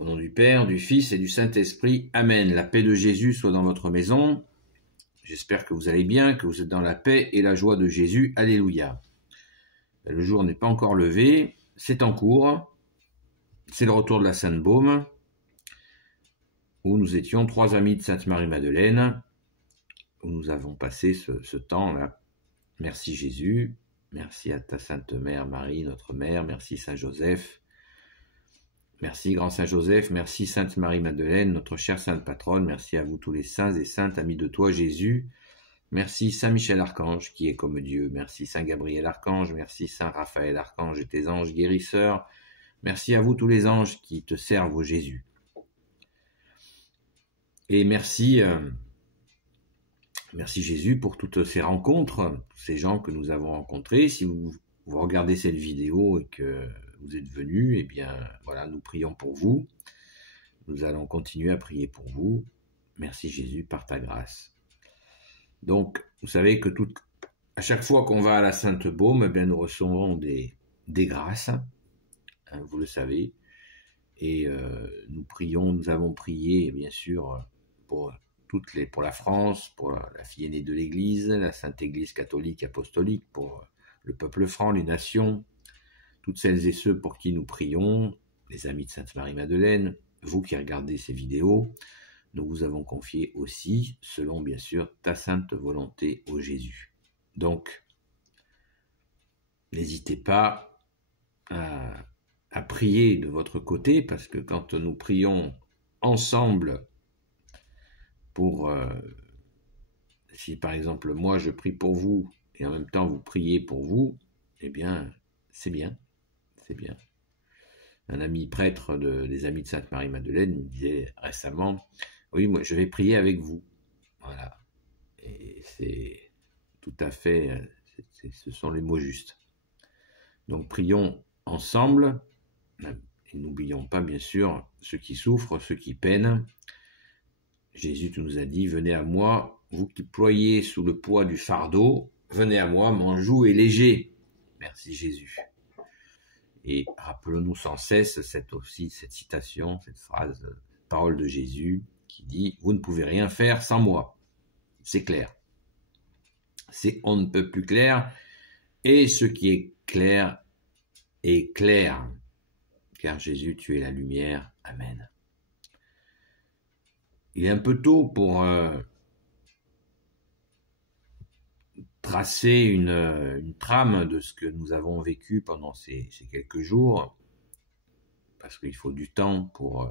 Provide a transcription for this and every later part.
Au nom du Père, du Fils et du Saint-Esprit. Amen. La paix de Jésus soit dans votre maison. J'espère que vous allez bien, que vous êtes dans la paix et la joie de Jésus. Alléluia. Le jour n'est pas encore levé, c'est en cours. C'est le retour de la Sainte Baume, où nous étions 3 amis de Sainte Marie-Madeleine, où nous avons passé ce temps-là. Merci Jésus, merci à ta Sainte Mère Marie, notre Mère, merci Saint Joseph. Merci Grand Saint Joseph, merci Sainte Marie-Madeleine, notre chère Sainte Patronne, merci à vous tous les saints et saintes amis de toi Jésus, merci Saint Michel Archange qui est comme Dieu, merci Saint Gabriel Archange, merci Saint Raphaël Archange et tes anges guérisseurs, merci à vous tous les anges qui te servent au Jésus. Et merci Jésus pour toutes ces rencontres, ces gens que nous avons rencontrés. Si vous regardez cette vidéo et que vous êtes venus, eh bien voilà, nous prions pour vous. Nous allons continuer à prier pour vous. Merci Jésus par ta grâce. Donc, vous savez que à chaque fois qu'on va à la Sainte Baume, eh bien, nous recevons des grâces, hein, vous le savez. Et nous avons prié bien sûr pour la France, pour la fille aînée de l'Église, la Sainte Église catholique apostolique, pour le peuple franc, les nations, toutes celles et ceux pour qui nous prions, les amis de Sainte Marie-Madeleine, vous qui regardez ces vidéos, nous vous avons confié aussi, selon bien sûr ta sainte volonté, ô Jésus. Donc, n'hésitez pas à prier de votre côté, parce que quand nous prions ensemble pour, si par exemple moi je prie pour vous, et en même temps vous priez pour vous, eh bien c'est bien, c'est bien. Un ami prêtre des Amis de Sainte Marie-Madeleine me disait récemment, oui, moi je vais prier avec vous. Voilà. Et c'est tout à fait, ce sont les mots justes. Donc prions ensemble, et n'oublions pas bien sûr ceux qui souffrent, ceux qui peinent. Jésus nous a dit, venez à moi, vous qui ployez sous le poids du fardeau, venez à moi, mon joug est léger. Merci Jésus. Et rappelons-nous sans cesse cette citation, cette phrase, parole de Jésus qui dit, vous ne pouvez rien faire sans moi. C'est clair. C'est on ne peut plus clair, et ce qui est clair, car Jésus, tu es la lumière. Amen. Il est un peu tôt pour tracer une trame de ce que nous avons vécu pendant ces quelques jours, parce qu'il faut du temps pour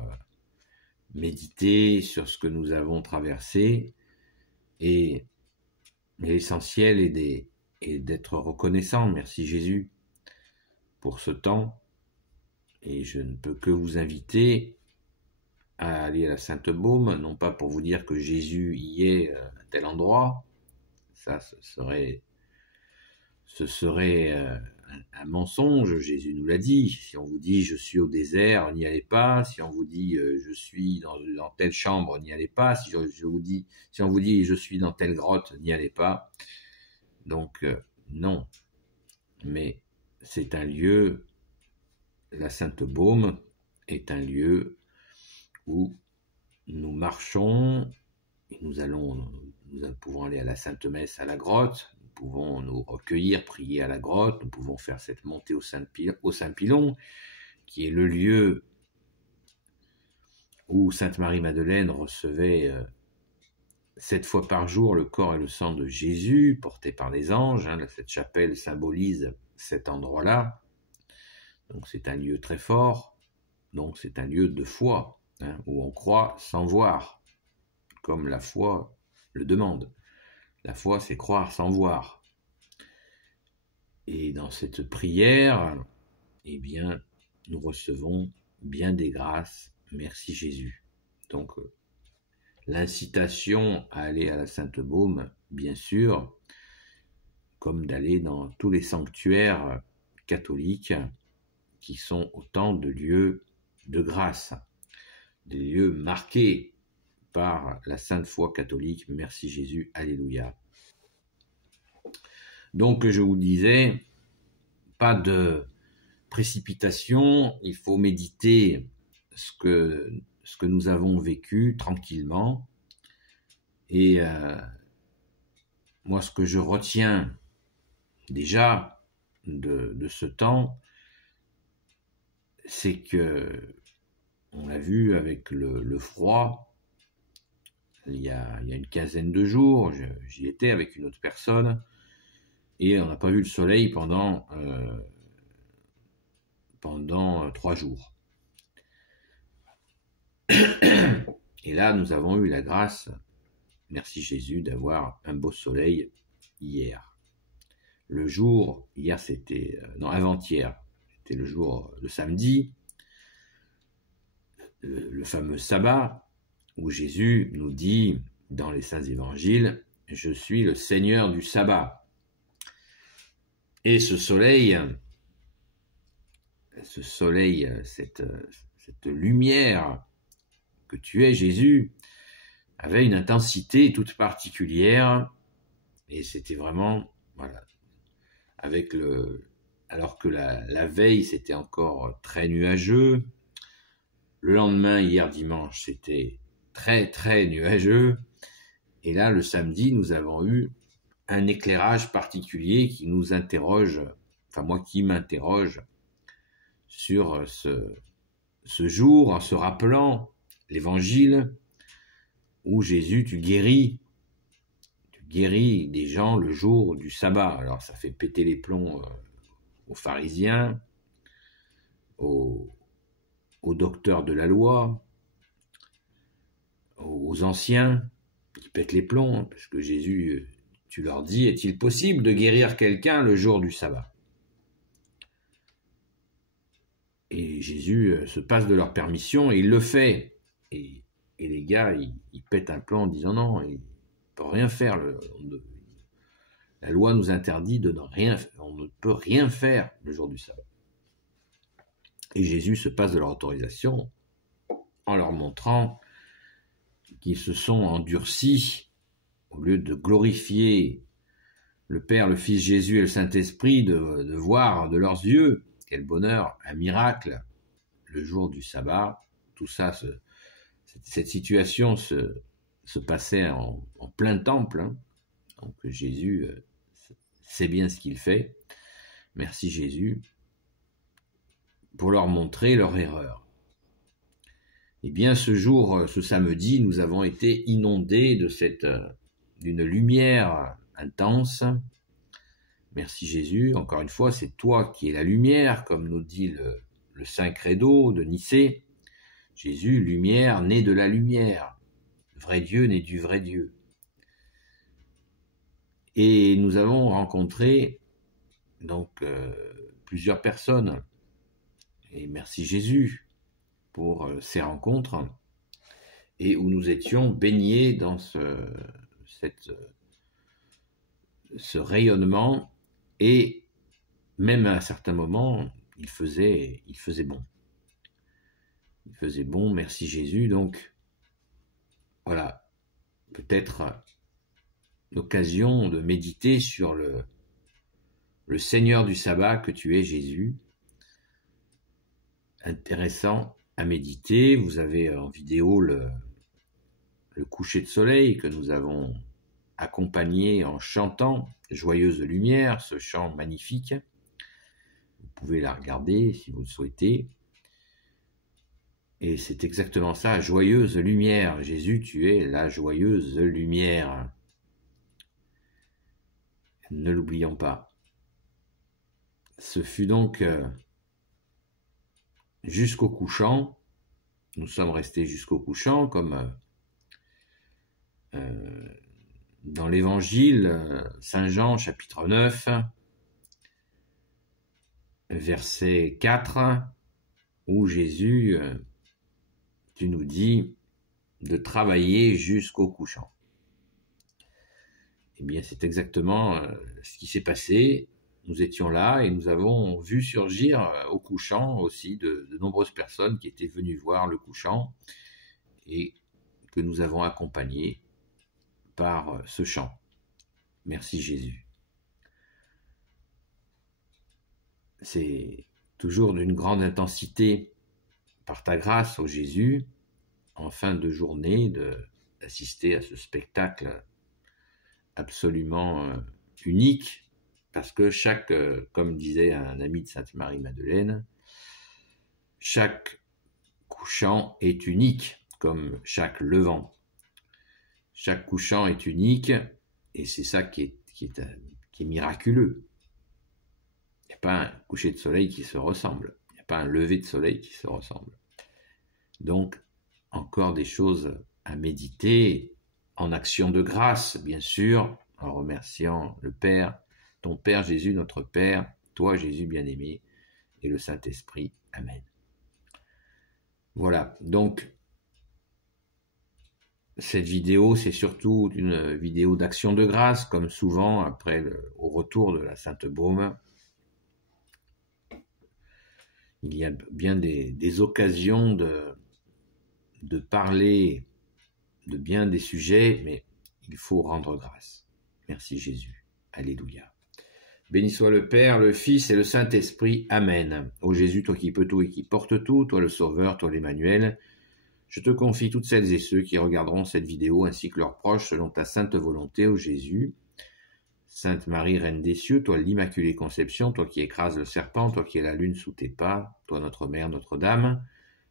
méditer sur ce que nous avons traversé, et l'essentiel est d'être reconnaissant. Merci Jésus pour ce temps, et je ne peux que vous inviter à aller à la Sainte Baume, non pas pour vous dire que Jésus y est à tel endroit, ça ce serait un mensonge. Jésus nous l'a dit. Si on vous dit je suis au désert, n'y allez pas. Si on vous dit je suis dans telle chambre, n'y allez pas. Si on vous dit je suis dans telle grotte, n'y allez pas. Donc non. Mais c'est un lieu, la Sainte Baume est un lieu où nous marchons et nous pouvons aller à la Sainte Messe à la grotte, nous pouvons nous recueillir, prier à la grotte, nous pouvons faire cette montée au Saint-Pilon, qui est le lieu où Sainte Marie-Madeleine recevait 7 fois par jour le corps et le sang de Jésus, porté par les anges. Cette chapelle symbolise cet endroit-là. Donc c'est un lieu très fort, donc c'est un lieu de foi, où on croit sans voir, comme la foi le demande. La foi, c'est croire sans voir. Et dans cette prière, eh bien, nous recevons bien des grâces. Merci Jésus. Donc, l'incitation à aller à la Sainte Baume, bien sûr, comme d'aller dans tous les sanctuaires catholiques qui sont autant de lieux de grâce, des lieux marqués par la sainte foi catholique. Merci Jésus, alléluia. Donc je vous disais, pas de précipitation, il faut méditer ce que nous avons vécu tranquillement. Et moi, ce que je retiens déjà de ce temps, c'est que, on l'a vu avec le froid, il y a une quinzaine de jours, j'y étais avec une autre personne, et on n'a pas vu le soleil pendant 3 jours. Et là, nous avons eu la grâce, merci Jésus, d'avoir un beau soleil hier. Le jour, hier c'était, non, avant-hier, c'était le samedi, le fameux sabbat, où Jésus nous dit dans les saints évangiles, « Je suis le Seigneur du sabbat ». Et ce soleil, cette lumière que tu es, Jésus, avait une intensité toute particulière, et c'était vraiment, voilà, alors que la veille c'était encore très nuageux, le lendemain, hier dimanche, c'était très très nuageux, et là le samedi nous avons eu un éclairage particulier qui nous interroge, enfin moi qui m'interroge sur ce jour, en se rappelant l'évangile où Jésus, tu guéris des gens le jour du sabbat. Alors ça fait péter les plombs aux pharisiens, aux docteurs de la loi, aux anciens qui pètent les plombs, parce que Jésus, tu leur dis, est-il possible de guérir quelqu'un le jour du sabbat? Et Jésus se passe de leur permission et il le fait. Et les gars, ils pètent un plomb en disant non, il ne peut rien faire. La loi nous interdit de rien faire. On ne peut rien faire le jour du sabbat. Et Jésus se passe de leur autorisation en leur montrant qu'ils se sont endurcis au lieu de glorifier le Père, le Fils Jésus et le Saint-Esprit, de voir de leurs yeux. Quel bonheur, un miracle, le jour du sabbat. Tout ça, cette situation se passait en plein temple. Hein. Donc Jésus sait bien ce qu'il fait. Merci Jésus pour leur montrer leur erreur. Eh bien, ce jour, ce samedi, nous avons été inondés d'une lumière intense. Merci Jésus. Encore une fois, c'est toi qui es la lumière, comme nous dit le Saint Credo de Nicée. Jésus, lumière, né de la lumière. Vrai Dieu, né du vrai Dieu. Et nous avons rencontré donc plusieurs personnes. Et merci Jésus pour ces rencontres et où nous étions baignés dans ce rayonnement, et même à un certain moment, il faisait bon. Il faisait bon, merci Jésus. Donc, voilà, peut-être l'occasion de méditer sur le Seigneur du sabbat que tu es, Jésus. Intéressant à méditer. Vous avez en vidéo le coucher de soleil que nous avons accompagné en chantant Joyeuse lumière, ce chant magnifique. Vous pouvez la regarder si vous le souhaitez. Et c'est exactement ça, joyeuse lumière. Jésus, tu es la joyeuse lumière. Ne l'oublions pas. Ce fut donc jusqu'au couchant. Nous sommes restés jusqu'au couchant, comme dans l'évangile, Saint Jean, chapitre 9, verset 4, où Jésus, tu nous dis de travailler jusqu'au couchant. Eh bien, c'est exactement ce qui s'est passé. Nous étions là et nous avons vu surgir au couchant aussi de nombreuses personnes qui étaient venues voir le couchant et que nous avons accompagnées par ce chant. Merci Jésus. C'est toujours d'une grande intensité par ta grâce, ô Jésus, en fin de journée, d'assister à ce spectacle absolument unique, parce que comme disait un ami de Sainte Marie-Madeleine, chaque couchant est unique, comme chaque levant. Chaque couchant est unique, et c'est ça qui est miraculeux. Il n'y a pas un coucher de soleil qui se ressemble. Il n'y a pas un lever de soleil qui se ressemble. Donc, encore des choses à méditer, en action de grâce, bien sûr, en remerciant le Père, ton Père Jésus, notre Père, toi Jésus bien-aimé, et le Saint-Esprit. Amen. Voilà, donc, cette vidéo, c'est surtout une vidéo d'action de grâce, comme souvent au retour de la Sainte Baume. Il y a bien des occasions de parler de bien des sujets, mais il faut rendre grâce. Merci Jésus. Alléluia. Béni soit le Père, le Fils et le Saint-Esprit. Amen. Ô Jésus, toi qui peux tout et qui portes tout, toi le Sauveur, toi l'Emmanuel, je te confie toutes celles et ceux qui regarderont cette vidéo ainsi que leurs proches selon ta sainte volonté, ô Jésus. Sainte Marie, Reine des cieux, toi l'Immaculée Conception, toi qui écrases le serpent, toi qui es la lune sous tes pas, toi notre Mère, Notre-Dame.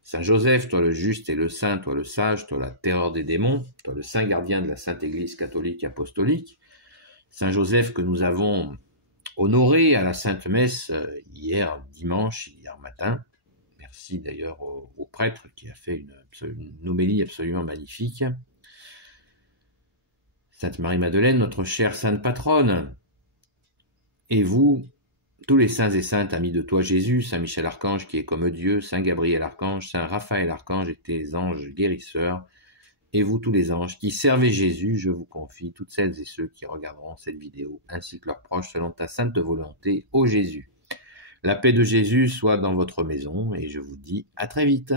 Saint Joseph, toi le juste et le saint, toi le sage, toi la terreur des démons, toi le saint gardien de la Sainte Église catholique et apostolique. Saint Joseph que nous avons honoré à la Sainte Messe hier matin. Merci d'ailleurs au prêtre qui a fait une homélie absolument magnifique. Sainte Marie-Madeleine, notre chère sainte patronne, et vous, tous les saints et saintes amis de toi Jésus, Saint Michel Archange qui est comme Dieu, Saint Gabriel Archange, Saint Raphaël Archange et tes anges guérisseurs, et vous tous les anges qui servez Jésus, je vous confie toutes celles et ceux qui regarderont cette vidéo, ainsi que leurs proches selon ta sainte volonté, ô Jésus. La paix de Jésus soit dans votre maison, et je vous dis à très vite.